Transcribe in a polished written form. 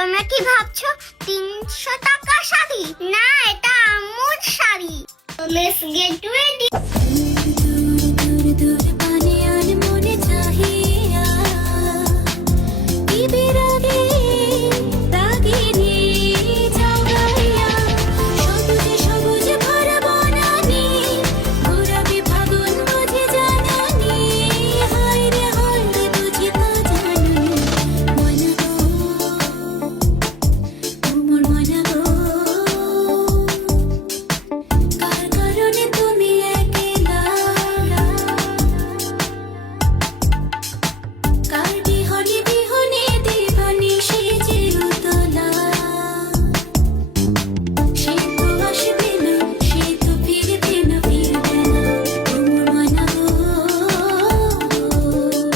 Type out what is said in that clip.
তোমরা কি ভাবছো 300 টাকা শাড়ি? না, এটা আম্মুর শাড়ি। Let's get ready.